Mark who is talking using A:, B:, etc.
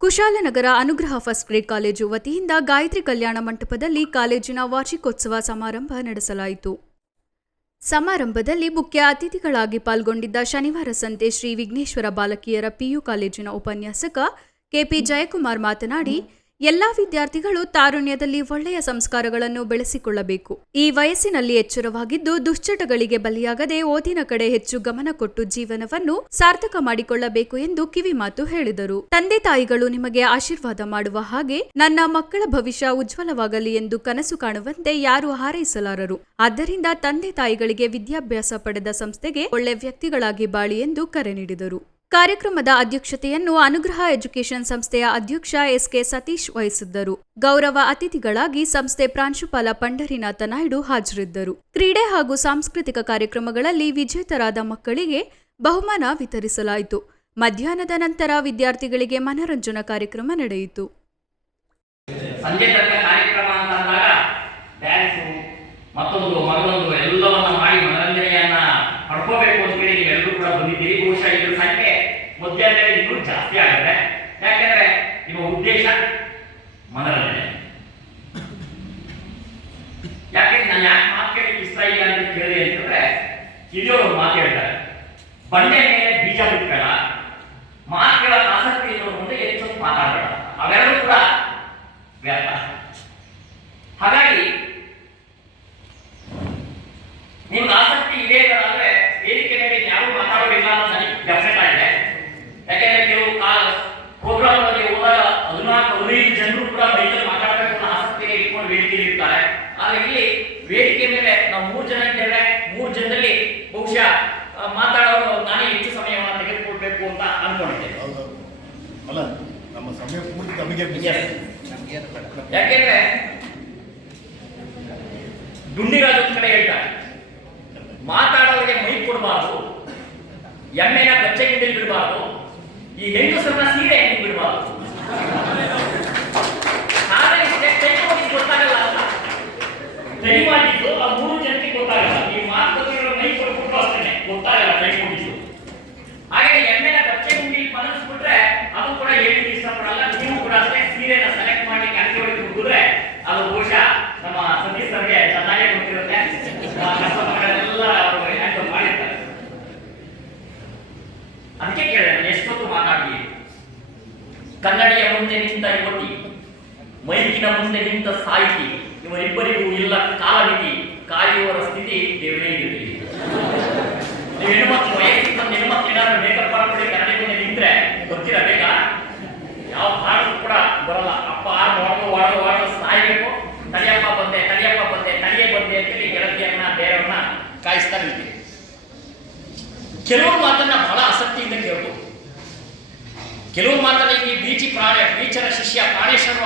A: ಕುಶಾಲನಗರ ಅನುಗ್ರಹ first grade college ವತಿಯಿಂದ ಗಾಯತ್ರಿ ಕಲ್ಯಾಣ ಮಂಟಪದಲ್ಲಿ ಕಾಲೇಜಿನ ವಾರ್ಷಿಕೋತ್ಸವ ಸಮಾರಂಭ ನಡೆಸಲಾಯಿತು. ಸಮಾರಂಭದಲ್ಲಿ ಮುಖ್ಯ ಅತಿಥಿಗಳಾಗಿ ಪಾಲ್ಗೊಂಡಿದ್ದ ಶನಿವಾರ ಸಂತೆ ಶ್ರೀ ವಿಘ್ನೇಶ್ವರ ಬಾಲಕಿಯರ ಪಿಯು ಕಾಲೇಜಿನ ಉಪನ್ಯಾಸಕ ಕೆಪಿ ಜಯಕುಮಾರ್ ಮಾತನಾಡಿ ಎಲ್ಲಾ ವಿದ್ಯಾರ್ಥಿಗಳು ತಾರುಣ್ಯದಲ್ಲಿ ಒಳ್ಳೆಯ ಸಂಸ್ಕಾರಗಳನ್ನು ಬೆಳೆಸಿಕೊಳ್ಳಬೇಕು. ಈ ವಯಸ್ಸಿನಲ್ಲಿ ಎಚ್ಚರವಾಗಿದ್ದು ದುಶ್ಚಟಗಳಿಗೆ ಬಲಿಯಾಗದೆ ಓದಿನ ಕಡೆ ಹೆಚ್ಚು ಗಮನ ಕೊಟ್ಟು ಜೀವನವನ್ನು ಸಾರ್ಥಕ ಮಾಡಿಕೊಳ್ಳಬೇಕು ಎಂದು ಕಿವಿಮಾತು ಹೇಳಿದರು. ತಂದೆ ತಾಯಿಗಳು ನಿಮಗೆ ಆಶೀರ್ವಾದ ಮಾಡುವ ಹಾಗೆ ನನ್ನ ಮಕ್ಕಳ ಭವಿಷ್ಯ ಉಜ್ವಲವಾಗಲಿ ಎಂದು ಕನಸು ಕಾಣುವಂತೆ ಯಾರು ಹಾರೈಸಲಾರರು. ಆದ್ದರಿಂದ ತಂದೆ ತಾಯಿಗಳಿಗೆ ವಿದ್ಯಾಭ್ಯಾಸ ಪಡೆದ ಸಂಸ್ಥೆಗೆ ಒಳ್ಳೆ ವ್ಯಕ್ತಿಗಳಾಗಿ ಬಾಳಿ ಎಂದು ಕರೆ ನೀಡಿದರು. ಕಾರ್ಯಕ್ರಮದ ಅಧ್ಯಕ್ಷತೆಯನ್ನು ಅನುಗ್ರಹ ಎಜುಕೇಷನ್ ಸಂಸ್ಥೆಯ ಅಧ್ಯಕ್ಷ ಎಸ್ಕೆ ಸತೀಶ್ ವಹಿಸಿದ್ದರು. ಗೌರವ ಅತಿಥಿಗಳಾಗಿ ಸಂಸ್ಥೆ ಪ್ರಾಂಶುಪಾಲ ಪಂಡರಿನಾಥ ನಾಯ್ಡು ಹಾಜರಿದ್ದರು. ಕ್ರೀಡೆ ಹಾಗೂ ಸಾಂಸ್ಕೃತಿಕ ಕಾರ್ಯಕ್ರಮಗಳಲ್ಲಿ ವಿಜೇತರಾದ ಮಕ್ಕಳಿಗೆ ಬಹುಮಾನ ವಿತರಿಸಲಾಯಿತು. ಮಧ್ಯಾಹ್ನದ ನಂತರ ವಿದ್ಯಾರ್ಥಿಗಳಿಗೆ ಮನರಂಜನಾ ಕಾರ್ಯಕ್ರಮ ನಡೆಯಿತು.
B: ಮತ್ತೊಂದು ಎಲ್ಲವನ್ನ ಮಾಡಿ ಮನರಂಜನೆಯನ್ನ ಪಡ್ಕೋಬೇಕು ಅಂತೇಳಿ ಎಲ್ಲರೂ ಕೂಡ ಬಂದಿದ್ದೀರಿ. ಬಹುಶಃ ಇದ್ರ ಸಂಖ್ಯೆ ಮಧ್ಯಾಹ್ನ ಇನ್ನೂ ಜಾಸ್ತಿ ಆಗುತ್ತೆ ಯಾಕೆಂದ್ರೆ ನಿಮ್ಮ ಉದ್ದೇಶ ಮನರಂಜನೆ ಯಾಕೆ ನಾನು ಯಾಕೆ ಮಾತು ಕೇಳಿ ಇಷ್ಟ ಇಲ್ಲ ಅಂತ ಕೇಳಿದೆ ಅಂತಂದ್ರೆ ಒಂದು ಮಾತು ಹೇಳ್ತಾರೆ. ಬಂಡೆ ಮೇಲೆ ಬೀಜ ಬಿಟ್ಬೇಡ. ಆದ್ರೆ ಇಲ್ಲಿ ವೇದಿಕೆ ಮೇಲೆ ನಾವು ಮೂರು ಜನ ಇದ್ದೇವೆ. ಮೂರು ಜನದಲ್ಲಿ ಬಹುಶಃ ಮಾತಾಡೋರು ನಾನೇ ಹೆಚ್ಚು ಸಮಯವನ್ನು ತೆಗೆದುಕೊಳ್ಬೇಕು ಅಂತ ಅನ್ಕೊಂಡಿದ್ದೇನೆ.
C: ಅಲ್ಲ ನಮ್ಮ ಸಮಯ ಪೂರ್ತಿ ನಮಗೆ
B: ಯಾಕೆಂದ್ರೆ ದುಂಡಿರಾಜ್ ಒಂದ್ ಕಡೆ ಹೇಳ್ತಾರೆ ಮಾತಾಡೋರಿಗೆ ಮೈ ಕೊಡಬಾರ್ದು ಎಮ್ಮೆಯ ಗಚ್ಚೆ ಗಿಂಡಲ್ಲಿ ಬಿಡಬಾರ್ದು ಈ ಹೆಂಗಸರನ್ನ ಸೀರೆ ಎಣ್ಣೆ ಬಿಡಬಾರ್ದು ಆದ್ರೆ ಇಷ್ಟೇ ಕೈ ಮಾಡಿದ್ದು ಗೊತ್ತಾಗಲ್ಲ ಅಂತ ಕೈ ಮಾಡಿದ್ದು ಆ ಮೂರು ಜನಕ್ಕೆ ಗೊತ್ತಾಗಲ್ಲ. ಈ ಮಾತುಕತೆ ಮೈ ಕೊಟ್ಬಿಟ್ಟು ಅಷ್ಟೇ ಗೊತ್ತಾಗಲ್ಲ ಕೈ ಕೊಟ್ಟಿದ್ದು. ಹಾಗೆ ಎಮ್ಮೆನ ಬಚ್ಚೆ ಗುಂಡಿಲಿ ಮನಸ್ಬಿಟ್ರೆ ಅದು ಕೂಡ ಹೇಳಿಕ್ಕೆ ಇಷ್ಟಪಡಲ್ಲ ನೀವು ಕೂಡ ಅಷ್ಟೇ ಸೀರೆನ ಸೆಲೆಕ್ಟ್ ಮಾಡ್ಲಿಕ್ಕೆ ಅಂಕೆ ಹೊಡೆದು ಹುಡುಗಿದ್ರೆ ಅದು ಬಹುಶಃ ನಮ್ಮ ಸತೀಶ್ ಸರ್ಗೆ ಚೆನ್ನಾಗೇ ಗೊತ್ತಿರುತ್ತೆ. ಆ ಕಷ್ಟಪಡೋದೆಲ್ಲ ಅವರು ಹ್ಯಾಂಡಲ್ ಮಾಡಿರ್ತಾರೆ. ಅದಕ್ಕೆ ಕೇಳೋಣ, ಎಷ್ಟೊತ್ತು ಮಾತಾಡಿ ಕನ್ನಡಿಯ ಮುಂದೆ ನಿಂತ ಯುವತಿ, ಮೈಕಿನ ಮುಂದೆ ನಿಂತ ಸಾಹಿತಿ ಇವರಿಬ್ಬರಿಗೂ ಇಲ್ಲ ಕಾಲಮಿತಿ, ಕಾಯುವವರ ಸ್ಥಿತಿ ದೇವರೇ ಇರಲಿ. ನೀವು ಹೆಣ್ಮಕ್ಳು, ವಯಸ್ಸಿಗೆ ಬಂದು ಹೆಣ್ಮಕ್ಳು ಏನಾದ್ರು ಮೇಕಪ್ ಮಾಡ್ಬಿಡಿ ಕನ್ನಡಿ ನಿಂತ್ರೆ ಬೇಗ? ಯಾವ ಹಾಡು ಕೂಡ ಬರಲ್ಲ. ಅಪ್ಪ ಹೊಡೆದು ಹೊಡೆದು ಹೊಡೆದು ಸಾಯ್ಬೇಕು. ತಡಿಯಪ್ಪ ಬಂದೆ ತಡಿಯಪ್ಪ ಬಂದೆ, ತಡಿಯೇ ಬಂದೆ ಅಂತೇಳಿ ಗೆಳತಿಯನ್ನ ಬೇರೆಯವ್ರನ್ನ ಕಾಯಿಸ್ತಾ ನಿಲ್ತೀವಿ ಕೆಲವು ಮಾತನ್ನ ಬಹಳ ಆಸಕ್ತಿಯಿಂದ ಕೇಳ್ಬೋದು. ಕೆಲವು ಮಾತನ್ನ ಈ ಬೀಚಿ ಪ್ರಾಣ, ಬೀಚರ ಶಿಷ್ಯ ಪ್ರಾಣೇಶ್ವರ